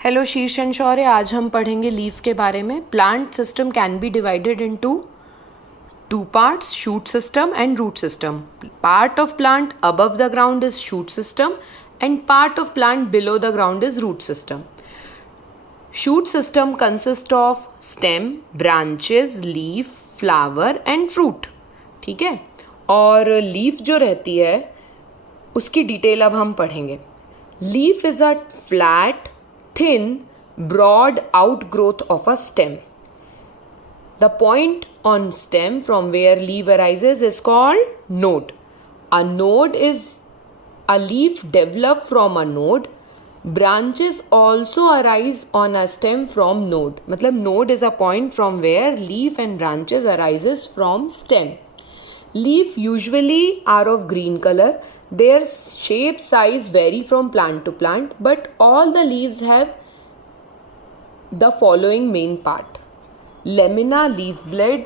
Hello शीर्ष and शौर्य, आज हम पढ़ेंगे लीफ के बारे में। Plant system can be divided into two parts, shoot system and root system. Part of plant above the ground is shoot system and part of plant below the ground is root system. Shoot system consists of stem, branches, leaf, flower and fruit. ठीक है, और leaf जो रहती है उसकी detail अब हम पढ़ेंगे. Leaf is a flat, thin, broad outgrowth of a stem. The point on stem from where leaf arises is called node. A node is a leaf developed from a node. Branches also arise on a stem from node. मतलब node is a point from where leaf and branches arises from stem. Leaf usually are of green color. Their shape, size vary from plant to plant, but all the leaves have the following main part. Lamina, leaf blade.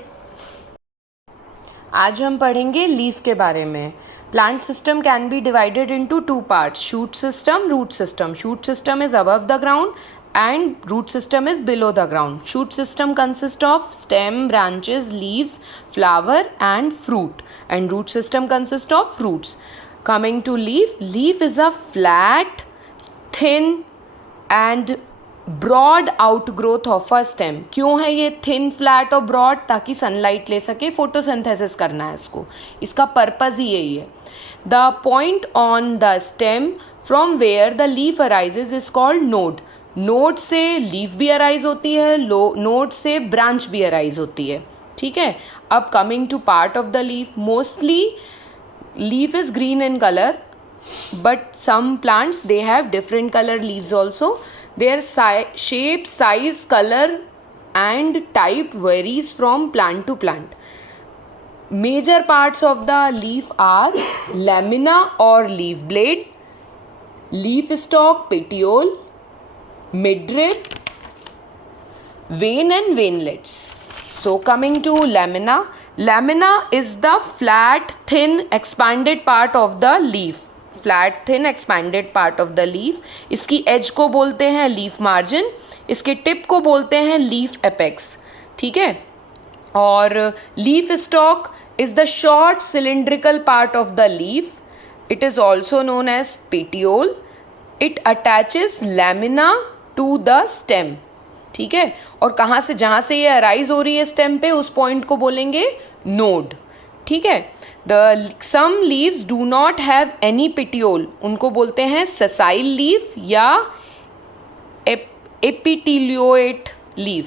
आज हम पढ़ेंगे leaf के बारे में. Plant system can be divided into two parts: shoot system, root system. Shoot system is above the ground and root system is below the ground. Shoot system consists of stem, branches, leaves, flower and fruit, and root system consists of roots. Coming to leaf, leaf is a flat, thin and broad outgrowth of a stem. क्यों है ये thin, flat और broad? ताकि sunlight ले सके, photosynthesis करना है इसको. इसका पर्पज ही यही है. The point on the stem from where the leaf arises is called node. Node से लीफ भी अराइज होती है, नोड से ब्रांच भी अराइज होती है. ठीक है, अब coming to part of the leaf. Mostly leaf is green in colour, but some plants they have different color leaves also. Their shape, size, color and type varies from plant to plant. Major parts of the leaf are lamina or leaf blade, leaf stalk, petiole, midrib, vein and veinlets. So coming to lamina. Lamina is the flat, thin, expanded part of the leaf. Flat, thin, expanded part of the leaf. इसकी as को बोलते हैं leaf margin, इसके tip को बोलते हैं leaf apex. ठीक है, और leaf stalk is the short cylindrical part of the leaf. It is also known as petiole. It attaches lamina to the stem. ठीक है, और कहाँ से, जहाँ से ये अराइज हो रही है स्टेम पे, उस पॉइंट को बोलेंगे नोड. ठीक है, some leaves do not have any petiole. उनको बोलते हैं sessile leaf या epithelioate leaf.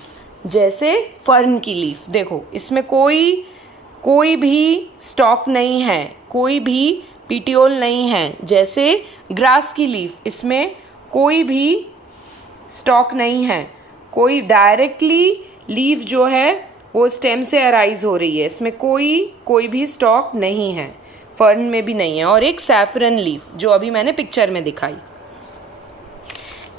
जैसे फर्न की लीफ देखो, इसमें कोई भी स्टॉक नहीं है, कोई भी पिटियोल नहीं है. जैसे ग्रास की लीफ, इसमें कोई भी स्टॉक नहीं है, कोई डायरेक्टली लीफ जो है वो स्टेम से अराइज हो रही है. इसमें कोई भी स्टॉक नहीं है, फर्न में भी नहीं है. और एक सैफरन लीफ जो अभी मैंने पिक्चर में दिखाई.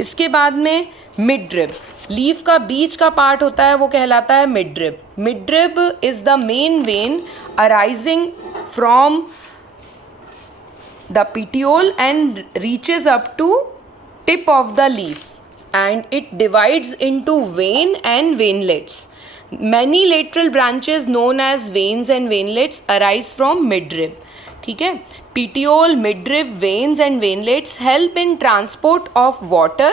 इसके बाद में मिडरिब. लीफ का बीच का पार्ट होता है, वो कहलाता है midrib. Midrib is the main vein arising from the petiole and reaches up to tip of the leaf and it divides into vein and veinlets. Many lateral branches known as veins and veinlets arise from midrib. ठीक है, petiole, midrib, veins and veinlets help in transport of water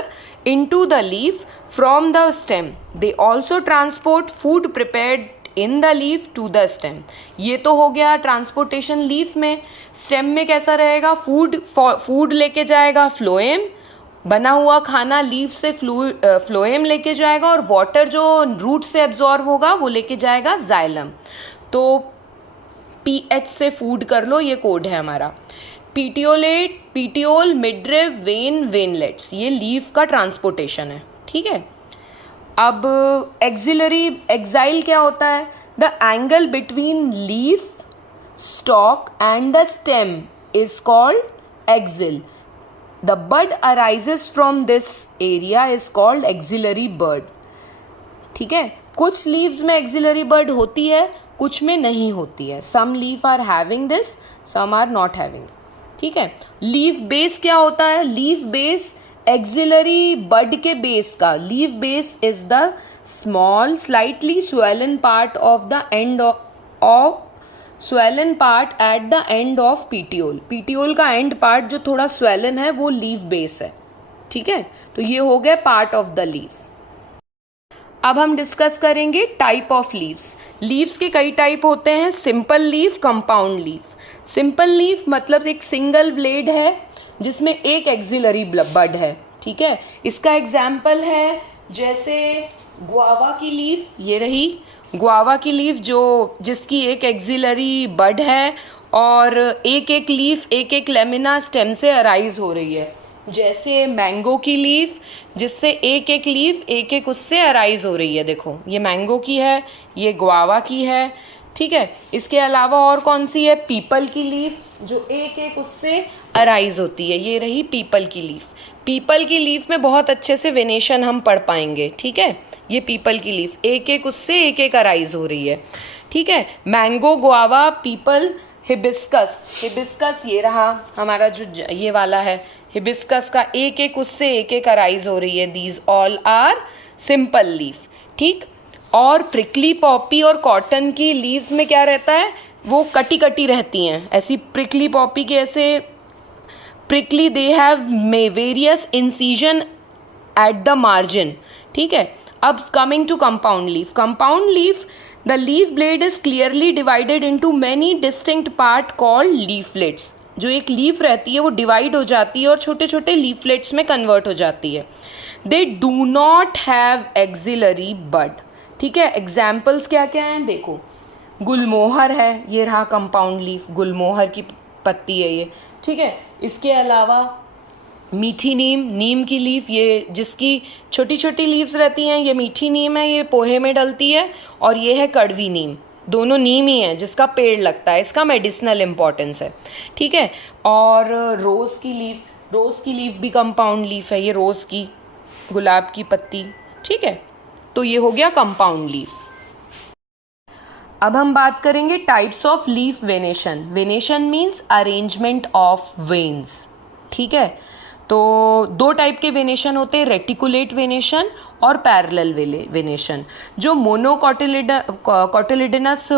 into the leaf from the stem. They also transport food prepared in the leaf to the stem. ये तो हो गया transportation leaf में. Stem में कैसा रहेगा? फूड लेके जाएगा फ्लोएम, बना हुआ खाना लीफ से फ्लोएम लेके जाएगा, और वाटर जो रूट से एब्जॉर्ब होगा वो लेके जाएगा जाइलम. तो पीएच से फूड कर लो, ये कोड है हमारा. पिटियोल, मिडरिब, वेन, वेनलेट्स, ये लीफ का ट्रांसपोर्टेशन है. ठीक है, अब एक्साइल क्या होता है? The angle between leaf, stalk and the stem is called axil. The bud arises from this area is called axillary bud. ठीक है, कुछ leaves में axillary bud होती है, कुछ में नहीं होती है. Some leaf are having this, some are not having. ठीक है, लीफ बेस क्या होता है? लीफ बेस एक्सिलरी बड के बेस का, leaf base is the small slightly swollen part of the end of swollen part at the end of petiole. Petiole का and part जो थोड़ा स्वेलन है वो लीफ बेस है, ठीक है। तो ये हो गया पार्ट ऑफ द लीफ। अब हम डिस्कस करेंगे टाइप ऑफ लीव्स। लीव्स के कई टाइप होते हैं, simple leaf, compound leaf. Simple leaf मतलब एक सिंगल ब्लेड है जिसमें एक एक्सिलरी बड है, ठीक है। इसका एग्जाम्पल है जैसे गुआवा की लीफ, ये रही गुआवा की लीफ जिसकी एक एक्सिलरी बड है और एक एक लीफ एक एक लेमिना स्टेम से अराइज हो रही है। जैसे मैंगो की लीफ जिससे एक एक लीफ एक एक उससे अराइज हो रही है, देखो ये मैंगो की है, ये गुआवा की है, ठीक है। इसके अलावा और कौन सी है, पीपल की लीफ जो एक एक उससे अराइज होती है, ये रही पीपल की लीफ। पीपल की लीफ में बहुत अच्छे से वेनेशन हम पढ़ पाएंगे, ठीक है। ये पीपल की लीफ एक एक उससे एक एक अराइज हो रही है, ठीक है। Mango, guava, people, hibiscus, hibiscus ये रहा हमारा जो ये वाला है हिबिस्कस का, एक एक उससे एक एक अराइज हो रही है। These all are simple leaf, ठीक। और प्रिकली पॉपी और कॉटन की लीफ में क्या रहता है, वो कटी कटी रहती हैं। ऐसी प्रिकली पॉपी के ऐसे prickly they have various incision at the margin, ठीक है। अब coming to compound leaf. Compound leaf, the leaf blade is clearly divided into many distinct part called leaflets. जो एक लीफ रहती है वो डिवाइड हो जाती है और छोटे छोटे लीफलेट्स में कन्वर्ट हो जाती है। They do not have auxiliary बड, ठीक है। एग्जाम्पल्स क्या क्या हैं, देखो गुलमोहर है, ये रहा कंपाउंड लीफ, गुलमोहर की पत्ती है ये, ठीक है। इसके अलावा मीठी नीम, नीम की लीफ, ये जिसकी छोटी छोटी लीव्स रहती हैं, ये मीठी नीम है, ये पोहे में डलती है। और ये है कड़वी नीम, दोनों नीम ही है जिसका पेड़ लगता है, इसका मेडिसिनल इम्पॉर्टेंस है, ठीक है। और रोज़ की लीफ, रोज़ की लीफ भी कंपाउंड लीफ है, ये रोज़ की, गुलाब की पत्ती, ठीक है। तो ये हो गया कंपाउंड लीफ। अब हम बात करेंगे types of leaf venation. Venation means arrangement of veins, ठीक है। तो दो टाइप के वेनेशन होते हैं, रेटिकुलेट वेनेशन और पैरेलल वेनेशन। जो मोनोकोटिलिडनस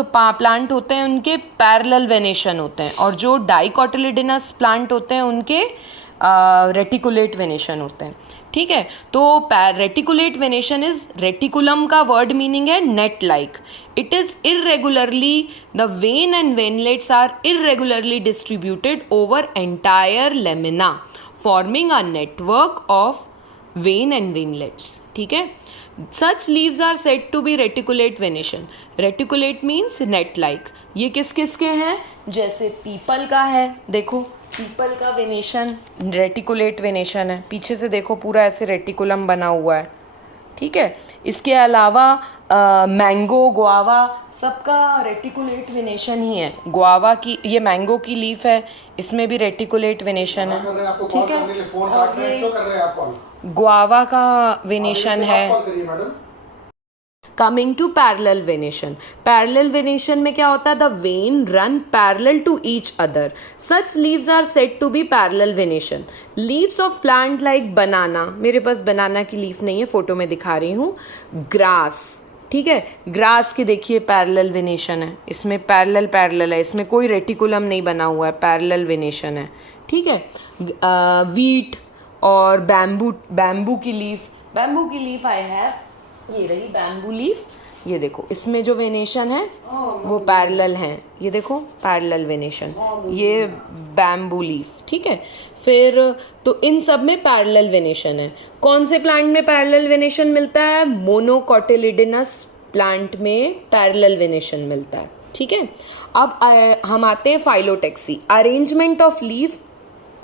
प्लांट होते हैं उनके पैरेलल वेनेशन होते हैं, और जो डाइकोटिलिडनस प्लांट होते हैं उनके रेटिकुलेट वेनेशन होते हैं, ठीक है। तो रेटिकुलेट वेनेशन इज, रेटिकुलम का वर्ड मीनिंग है net like. It is irregularly, the vein and veinlets are irregularly distributed over entire lamina forming a network of vein and veinlets, ठीक है। Such leaves are said to be reticulate venation. Reticulate means net like. ये किस किस के हैं, जैसे people का है, देखो पीपल का वेनेशन रेटिकुलेट वेनेशन है, पीछे से देखो पूरा ऐसे रेटिकुलम बना हुआ है, ठीक है। इसके अलावा मैंगो, गुआवा सबका रेटिकुलेट वेनेशन ही है। गुआवा की, ये मैंगो की लीफ है, इसमें भी रेटिकुलेट वेनेशन है, ठीक है। गुआवा का वेनेशन है। Coming to parallel venation. Parallel venation में क्या होता है, the vein run parallel to each other, such leaves are said to be parallel venation. Leaves of plant like banana, मेरे पास बनाना की लीफ नहीं है, फोटो में दिखा रही हूँ। ग्रास, ठीक है, ग्रास के देखिए पैरेलल वेनेशन है, इसमें पैरेलल है, इसमें कोई रेटिकुलम नहीं बना हुआ है, पैरेलल वेनेशन है, ठीक है। वीट और बैम्बू की लीफ आई हैव, ये रही बैम्बू लीफ, ये देखो इसमें जो वेनेशन है वो पैरेलल है, ये देखो पैरेलल वेनेशन, ये बैम्बू लीफ, ठीक है। फिर तो इन सब में पैरेलल वेनेशन है। कौन से प्लांट में पैरेलल वेनेशन मिलता है, मोनोकोटिलिडनस प्लांट में पैरेलल वेनेशन मिलता है, ठीक है। अब हम आते हैं phyllotaxy. Arrangement of leaf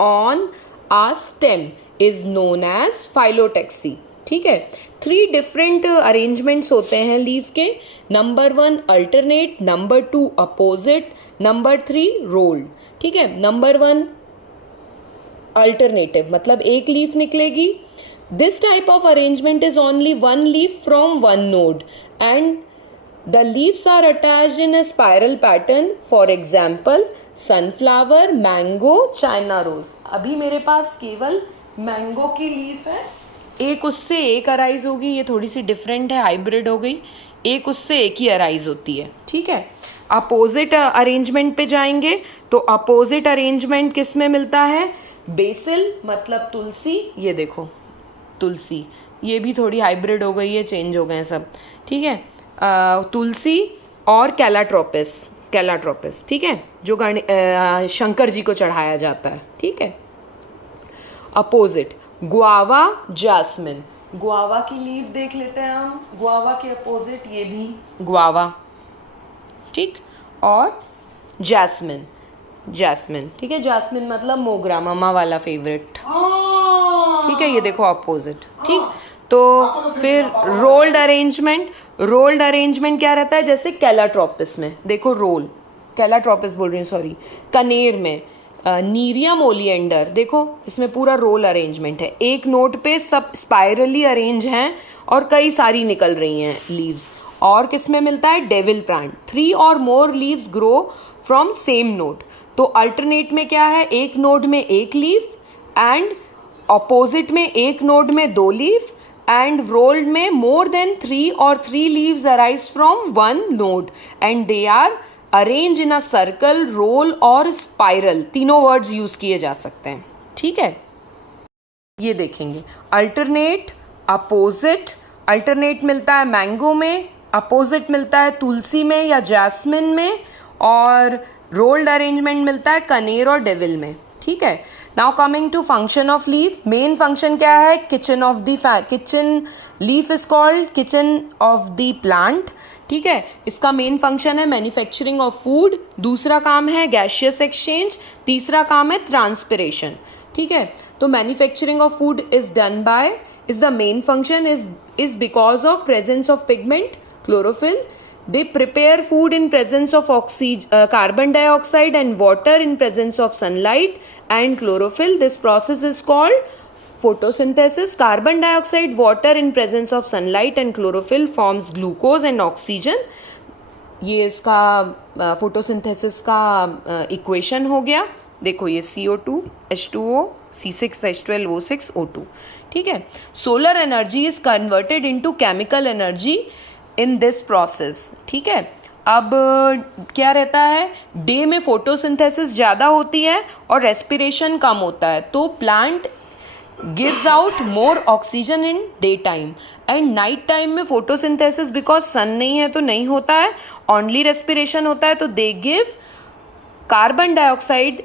on a stem is known as phyllotaxy, ठीक है। 3 डिफरेंट अरेंजमेंट्स होते हैं लीफ के। Number 1 alternate, number 2 opposite, number 3 whorled, ठीक है। नंबर 1 अल्टरनेटिव मतलब एक लीफ निकलेगी। This type of arrangement is only 1 leaf from 1 node and the leaves are attached in a spiral pattern, for example sunflower, mango, China rose. अभी मेरे पास केवल mango की leaf है, एक उससे एक अराइज होगी, ये थोड़ी सी डिफरेंट है, हाइब्रिड हो गई, एक उससे एक ही अराइज होती है, ठीक है। अपोजिट अरेंजमेंट पे जाएंगे तो अपोजिट अरेंजमेंट किस में मिलता है, बेसिल मतलब तुलसी, ये देखो तुलसी, ये भी थोड़ी हाइब्रिड हो गई है, चेंज हो गए हैं सब, ठीक है। तुलसी और कैलाट्रोपिस, कैलाट्रोपिस, ठीक है, जो शंकर जी को चढ़ाया जाता है, ठीक है। अपोजिट गुआवा जैस्मिन, गुआवा की लीफ देख लेते हैं हम, गुआवा के अपोजिट ये भी गुआवा, ठीक, और जैस्मिन, जैस्मिन, ठीक है, जैस्मिन मतलब मोगरा, मम्मा वाला फेवरेट, ठीक है, ये देखो अपोजिट, ठीक। तो फिर रोल्ड अरेंजमेंट, रोल्ड अरेंजमेंट क्या रहता है, जैसे कैलाट्रोपिस में देखो रोल, कैलाट्रोपिस बोल रही हूँ सॉरी, कनेर में नीरियम ओलिएंडर, देखो इसमें पूरा रोल अरेंजमेंट है, एक नोट पे सब स्पाइरली अरेंज हैं और कई सारी निकल रही हैं लीव्स। और किस में मिलता है, डेविल प्लांट, 3 और more leaves grow from same node. तो अल्टरनेट में क्या है, एक नोड में एक लीफ एंड ऑपोजिट में एक नोड में 2 लीफ एंड रोल्ड में मोर देन 3 और 3 leaves arise from 1 node and they are arrange in a circle, whorl और स्पाइरल, तीनों वर्ड्स यूज किए जा सकते हैं, ठीक है। ये देखेंगे अल्टरनेट, अपोजिट, अल्टरनेट मिलता है मैंगो में, अपोजिट मिलता है तुलसी में या जैस्मिन में, और रोल्ड अरेंजमेंट मिलता है कनेर और डेविल में, ठीक है। Now coming to function of leaf, main function क्या है, kitchen of the kitchen, leaf is called kitchen of the plant, ठीक है। इसका मेन फंक्शन है मैन्युफैक्चरिंग ऑफ फूड, दूसरा काम है गैशियस एक्सचेंज, तीसरा काम है ट्रांसपिरेशन, ठीक है। तो manufacturing of food is done by, is the main function is because of presence of pigment chlorophyll. They prepare food in presence of carbon dioxide and water in presence of sunlight and chlorophyll. This process is called photosynthesis. Carbon dioxide, water in presence of sunlight and chlorophyll forms glucose and oxygen. ये इसका photosynthesis का equation हो गया, देखो ये CO2 H2O C6 H12O6 O2, ठीक है। Solar energy is converted into chemical energy in this process, ठीक है। अब क्या रहता है, डे में फोटोसिंथेसिस ज़्यादा होती है और रेस्पिरेशन कम होता है, तो plant gives out more oxygen in daytime and night time में photosynthesis because sun नहीं है तो नहीं होता है, only respiration होता है, तो they give carbon dioxide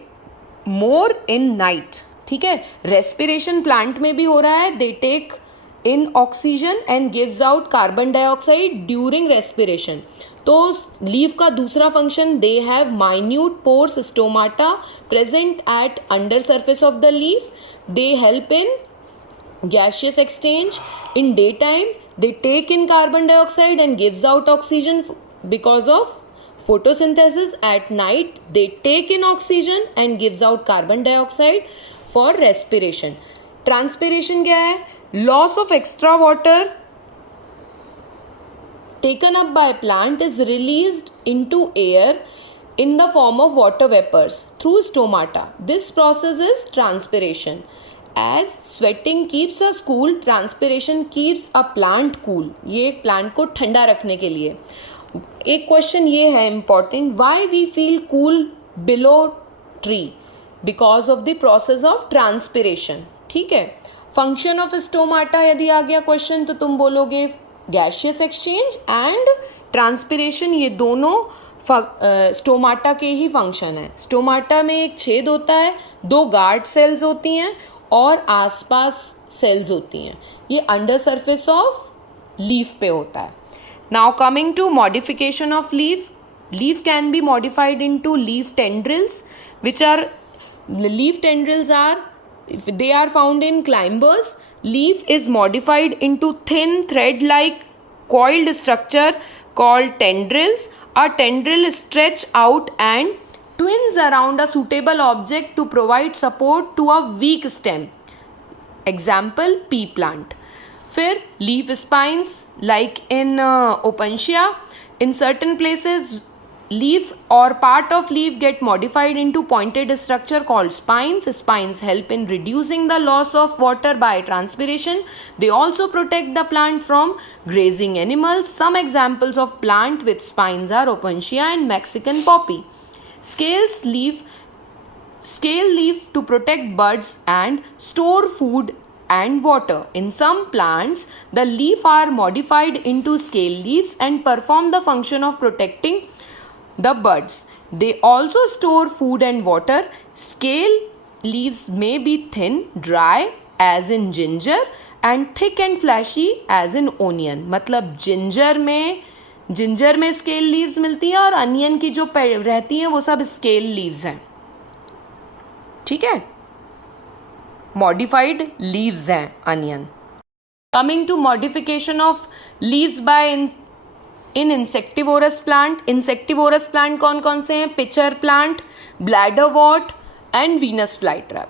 more in night, ठीक है। respiration plant में भी हो रहा है, they take in oxygen and gives out carbon dioxide during respiration. तो लीफ का दूसरा function, they have minute pores stomata present at under surface of the leaf, they help in gaseous exchange. In daytime they take in carbon dioxide and gives out oxygen because of photosynthesis. At night they take in oxygen and gives out carbon dioxide for respiration. Transpiration क्या है, loss of extra water taken up by plant is released into air in the form of water vapors through stomata. This process is transpiration. As sweating keeps us cool, transpiration keeps a plant cool. ये एक plant को ठंडा रखने के लिए। एक question ये है important, why we feel cool below tree? Because of the process of transpiration, ठीक है। फंक्शन ऑफ स्टोमाटा यदि आ गया क्वेश्चन तो तुम बोलोगे गैशियस एक्सचेंज एंड ट्रांसपिरेशन, ये दोनों स्टोमाटा के ही फंक्शन है। स्टोमाटा में एक छेद होता है, 2 गार्ड सेल्स होती हैं और आसपास सेल्स होती हैं, ये अंडर सरफेस ऑफ लीफ पे होता है। Now coming to modification of leaf, leaf can be modified into leaf tendrils which are leaf tendrils are, they are found in climbers. Leaf is modified into thin thread like coiled structure called tendrils. A tendril stretch out and twins around a suitable object to provide support to a weak stem. Example pea plant. फिर leaf spines like in opuntia. In certain places leaf or part of leaf get modified into pointed structure called spines. Spines help in reducing the loss of water by transpiration. They also protect the plant from grazing animals. Some examples of plant with spines are Opuntia and Mexican poppy. Scale leaf to protect buds and store food and water. In some plants, the leaf are modified into scale leaves and perform the function of protecting the buds. They also store food and water. Scale leaves may be thin, dry as in ginger and thick and fleshy as in onion. मतलब ginger में scale leaves मिलती हैं और onion की जो रहती हैं वो सब स्केल लीव्स हैं. ठीक है, मॉडिफाइड लीव्स हैं onion. Coming to modification of leaves by in insectivorous plant. Insectivorous plant कौन कौन से हैं? Pitcher plant, bladderwort and Venus flytrap.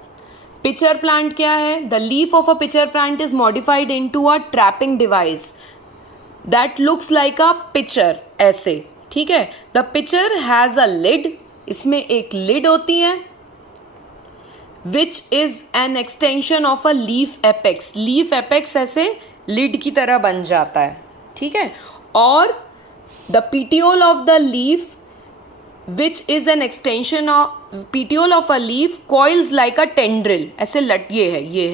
Pitcher plant क्या है? The leaf of a pitcher plant is modified into a trapping device that looks like a pitcher. ऐसे, ठीक है. The pitcher has a lid. इसमें एक लिड होती है which is an extension of a leaf apex. Leaf apex ऐसे lid की तरह बन जाता है. ठीक है. और the petiole of the leaf which is an extension of petiole of a leaf coils like a tendril. ऐसे ये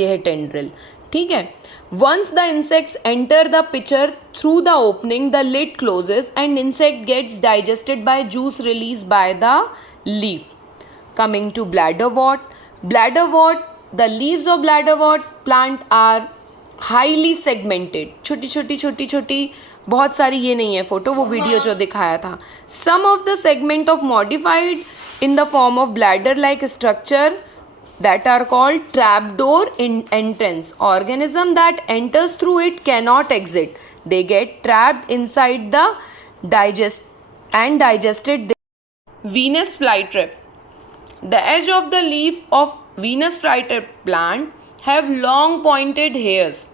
है tendril. ठीक है. Once the insects enter the pitcher through the opening, the lid closes and insect gets digested by juice released by the leaf. Coming to bladderwort. Bladderwort, the leaves of bladderwort plant are highly segmented. छोटी बहुत सारी, ये नहीं है photo, वो video जो दिखाया था. Some of the segment of modified in the form of bladder like structure that are called trapdoor in entrance. Organism that enters through it cannot exit. They get trapped inside the digested. Venus flytrap. The edge of the leaf of Venus flytrap plant have long pointed hairs.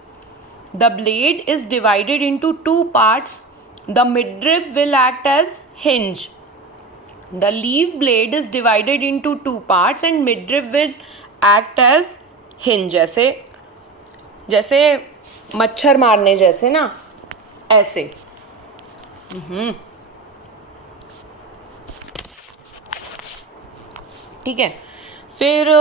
The blade is divided into two parts. The midrib will act as hinge. The leaf blade is divided into two parts and midrib will act as hinge. जैसे मच्छर मारने जैसे ना, ऐसे. ठीक है. फिर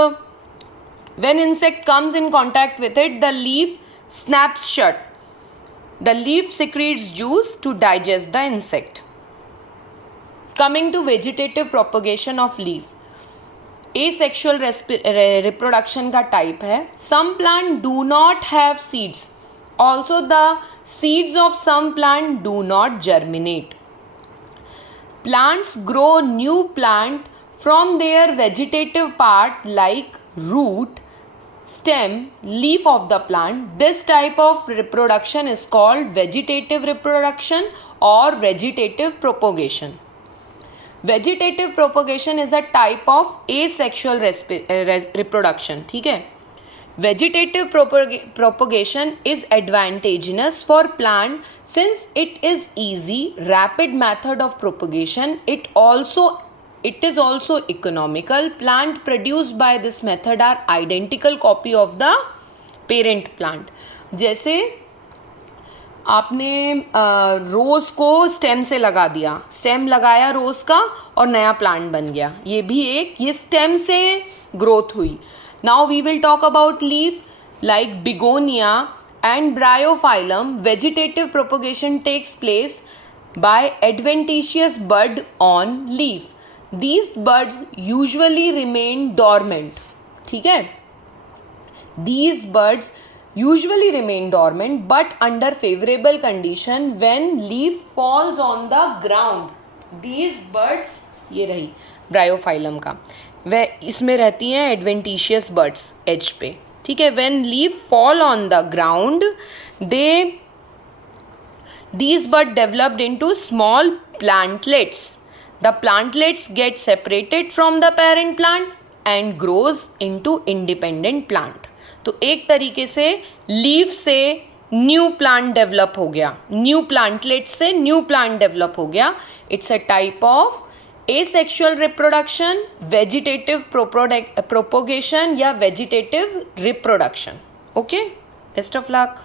when insect comes in contact with it, the leaf snaps shut. The leaf secretes juice to digest the insect. Coming to vegetative propagation of leaf. Asexual reproduction का type है. Some plant do not have seeds. Also the seeds of some plant do not germinate. Plants grow new plant from their vegetative part like root, stem, leaf of the plant. This type of reproduction is called vegetative reproduction or vegetative propagation. Vegetative propagation is a type of asexual reproduction. ठीक है. Vegetative propagation is advantageous for plant since it is easy, rapid method of propagation. It is also economical. Plant produced by this method are identical copy of the parent plant. जैसे आपने रोज़ को stem से लगा दिया, stem लगाया रोज़ का और नया प्लांट बन गया. ये स्टेम से ग्रोथ हुई. Now we will talk about leaf like begonia and bryophyllum. Vegetative propagation takes place by adventitious bud on leaf. These buds usually remain dormant. ठीक है. These buds usually remain dormant but under favorable condition when leaf falls on the ground. These buds, ये रही bryophyllum का, वह इसमें रहती हैं adventitious buds edge पे. ठीक है. When leaf fall on the ground, these buds developed into small plantlets. The plantlets get separated from the parent plant and grows into independent plant. तो एक तरीके से लीफ से न्यू प्लांट डेवलप हो गया, न्यू प्लांटलेट से new plant develop हो गया. It's a type of asexual reproduction, vegetative propagation या vegetative reproduction. Okay, best of luck.